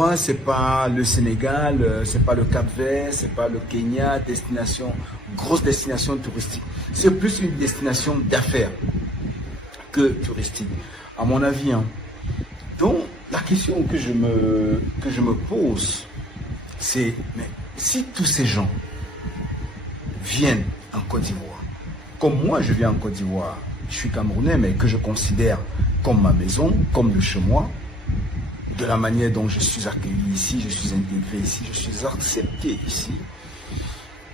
d'Ivoire, c'est pas le Sénégal, c'est pas le Cap-Vert, c'est pas le Kenya, grosse destination touristique. C'est plus une destination d'affaires que touristique, à mon avis. Hein. Donc, la question que je me pose, c'est, mais si tous ces gens viennent en Côte d'Ivoire, comme moi je viens en Côte d'Ivoire, je suis Camerounais, mais que je considère comme ma maison, comme de chez moi, de la manière dont je suis accueilli ici, je suis intégré ici, je suis accepté ici,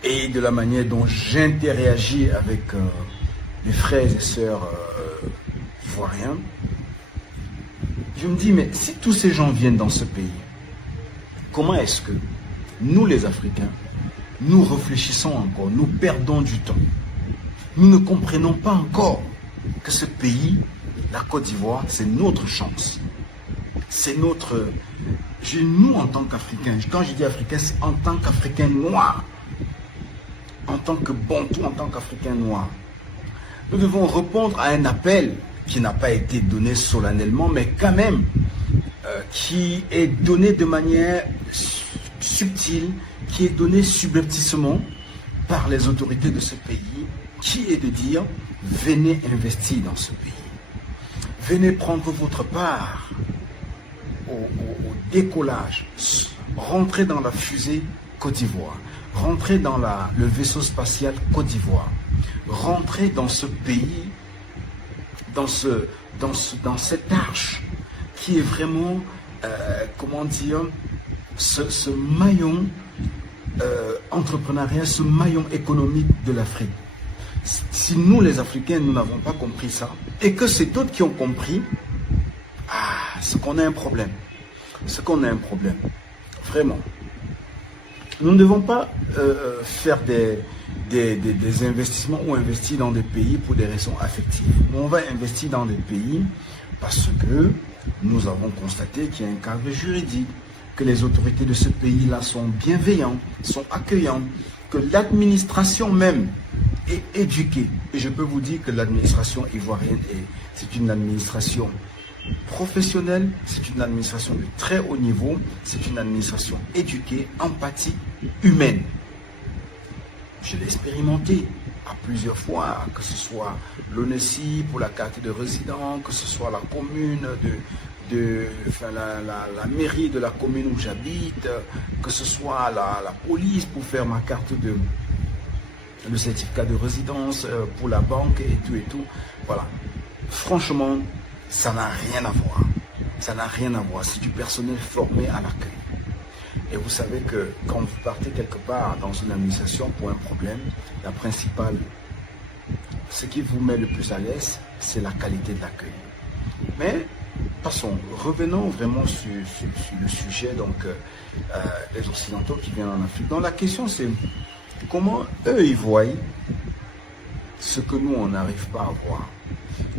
et de la manière dont j'interagis avec mes frères et sœurs ivoiriens, je me dis, mais si tous ces gens viennent dans ce pays, comment est-ce que nous les Africains, nous réfléchissons encore, nous perdons du temps, nous ne comprenons pas encore que ce pays, la Côte d'Ivoire, c'est notre chance. C'est notre... Nous, en tant qu'Africains, quand je dis Africains, c'est en tant qu'Africains noirs, en tant que Bantou, en tant qu'Africains noirs. Nous devons répondre à un appel qui n'a pas été donné solennellement, mais quand même, qui est donné de manière subtile, qui est donné subrepticement par les autorités de ce pays, qui est de dire, venez investir dans ce pays. Venez prendre votre part au décollage, rentrez dans la fusée Côte d'Ivoire, rentrez dans le vaisseau spatial Côte d'Ivoire, rentrez dans ce pays, dans cette arche qui est vraiment, comment dire, ce maillon entrepreneurial, ce maillon économique de l'Afrique. Si nous les Africains, nous n'avons pas compris ça, et que c'est d'autres qui ont compris, c'est qu'on a un problème. C'est qu'on a un problème. Vraiment. Nous ne devons pas faire des investissements ou investir dans des pays pour des raisons affectives. On va investir dans des pays parce que nous avons constaté qu'il y a un cadre juridique, que les autorités de ce pays-là sont bienveillantes, sont accueillantes, que l'administration même est éduquée. Et je peux vous dire que l'administration ivoirienne, c'est une administration professionnelle, c'est une administration de très haut niveau, c'est une administration éduquée, empathique, humaine. Je l'ai expérimenté à plusieurs fois, que ce soit l'ONESI pour la carte de résident, que ce soit la commune la mairie de la commune où j'habite, que ce soit la police pour faire ma carte le certificat de résidence, pour la banque et tout. Voilà. Franchement, ça n'a rien à voir. Ça n'a rien à voir. C'est du personnel formé à l'accueil. Et vous savez que quand vous partez quelque part dans une administration pour un problème, la principale, ce qui vous met le plus à l'aise, c'est la qualité de l'accueil. Mais, passons, revenons vraiment sur le sujet, donc, les Occidentaux qui viennent en Afrique. Donc la question c'est, comment eux ils voient ce que nous on n'arrive pas à voir?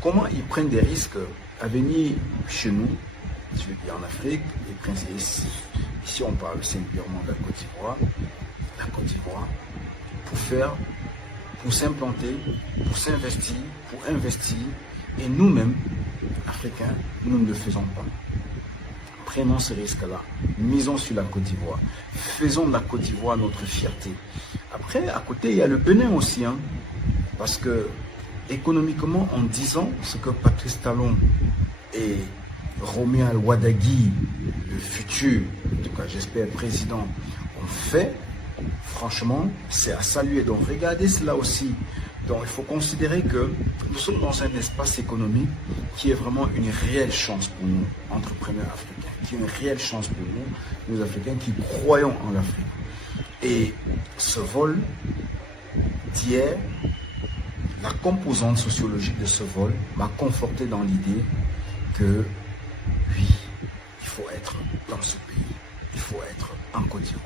Comment ils prennent des risques à venir chez nous, je veux dire en Afrique, et ici on parle singulièrement de la Côte d'Ivoire, pour s'implanter, pour s'investir, pour investir, et nous-mêmes, Africains, nous ne le faisons pas. Prenons ce risque-là, misons sur la Côte d'Ivoire, faisons de la Côte d'Ivoire notre fierté. Après, à côté, il y a le Bénin aussi, hein, parce que économiquement, en 10 ans, ce que Patrice Talon et Roméo Wadagui, le futur, en tout cas j'espère président, ont fait, franchement, c'est à saluer. Donc regardez cela aussi. Donc il faut considérer que nous sommes dans un espace économique qui est vraiment une réelle chance pour nous, entrepreneurs africains, qui est une réelle chance pour nous Africains qui croyons en l'Afrique. Et ce vol d'hier, la composante sociologique de ce vol m'a conforté dans l'idée que oui, il faut être dans ce pays, il faut être en Côte d'Ivoire.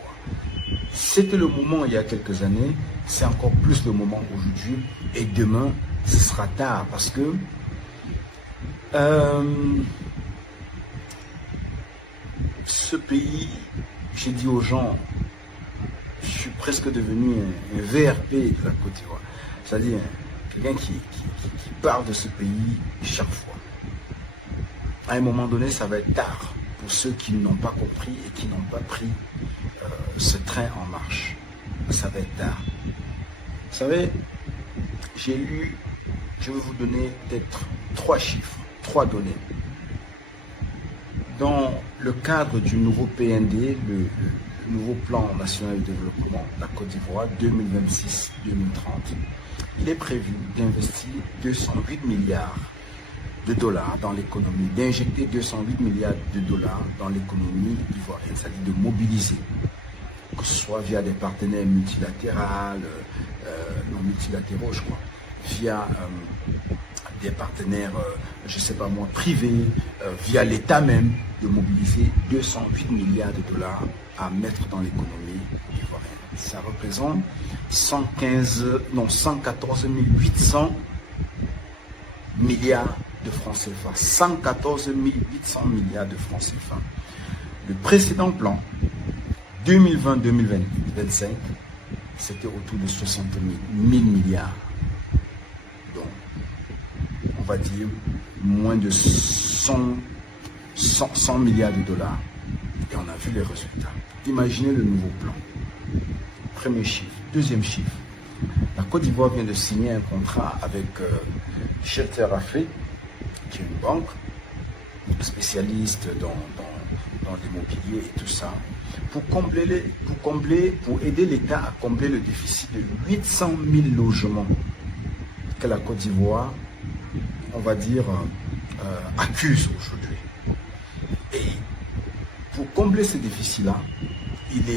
C'était le moment il y a quelques années, c'est encore plus le moment aujourd'hui, et demain, ce sera tard parce que ce pays, j'ai dit aux gens, je suis presque devenu un VRP de la Côte d'Ivoire, c'est-à-dire quelqu'un qui parle de ce pays chaque fois. À un moment donné, ça va être tard pour ceux qui n'ont pas compris et qui n'ont pas pris ce train en marche. Ça va être tard. Vous savez, j'ai lu, je vais vous donner peut-être 3 chiffres, 3 données. Dans le cadre du nouveau PND, le nouveau plan national de développement de la Côte d'Ivoire 2026-2030, il est prévu d'investir 208 milliards de dollars dans l'économie, d'injecter 208 milliards de dollars dans l'économie ivoirienne, c'est-à-dire de mobiliser, que ce soit via des partenaires multilatéraux, non multilatéraux je crois, via des partenaires, je ne sais pas moi, privés, via l'État même, de mobiliser 208 milliards de dollars à mettre dans l'économie ivoirienne. Ça représente 114 800 milliards de francs CFA. 114 800 milliards de francs CFA. Le précédent plan, 2020-2025, c'était autour de 60 000 milliards. Donc, on va dire moins de 100 milliards de dollars. Et on a vu les résultats. Imaginez le nouveau plan. Premier chiffre. Deuxième chiffre. La Côte d'Ivoire vient de signer un contrat avec Shelter Afrique, qui est une banque spécialiste dans l'immobilier et tout ça, pour aider l'État à combler le déficit de 800 000 logements que la Côte d'Ivoire, on va dire, accuse aujourd'hui. Et pour combler ce déficit-là, il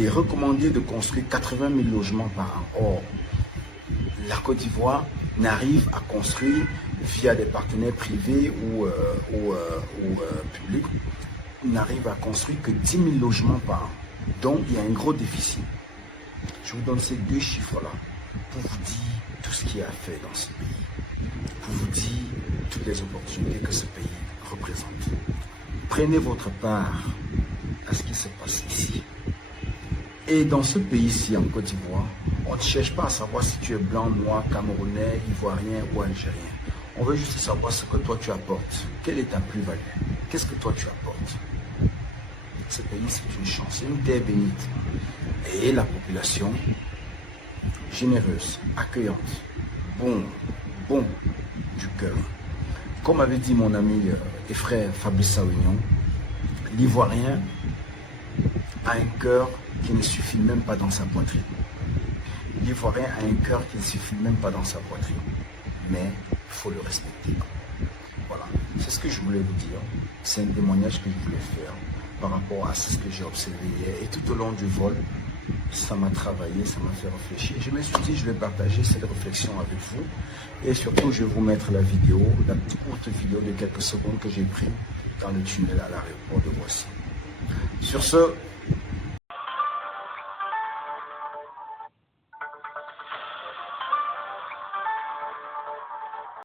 est recommandé de construire 80 000 logements par an. Or, la Côte d'Ivoire n'arrive à construire via des partenaires privés ou publics, n'arrive à construire que 10 000 logements par an. Donc, il y a un gros déficit. Je vous donne ces 2 chiffres-là pour vous dire tout ce qu'il y a à faire dans ce pays, pour vous dire toutes les opportunités que ce pays représente. Prenez votre part à ce qui se passe ici. Et dans ce pays-ci, en Côte d'Ivoire, on ne cherche pas à savoir si tu es blanc, noir, camerounais, ivoirien ou algérien. On veut juste savoir ce que toi tu apportes. Quelle est ta plus-value? Qu'est-ce que toi tu apportes? Ce pays, c'est une chance, c'est une terre bénite. Et la population généreuse, accueillante, bon du cœur. Comme avait dit mon ami et frère Fabrice Saoignon, l'Ivoirien a un cœur qui ne suffit même pas dans sa poitrine. L'Ivoirien a un cœur qui ne suffit même pas dans sa poitrine. Mais il faut le respecter. Voilà. C'est ce que je voulais vous dire. C'est un témoignage que je voulais faire par rapport à ce que j'ai observé hier. Et tout au long du vol, ça m'a travaillé, ça m'a fait réfléchir. Je me suis dit, je vais partager cette réflexion avec vous. Et surtout, je vais vous mettre la vidéo, la courte vidéo de quelques secondes que j'ai prise dans le tunnel à l'aéroport de Voici. Sur ce,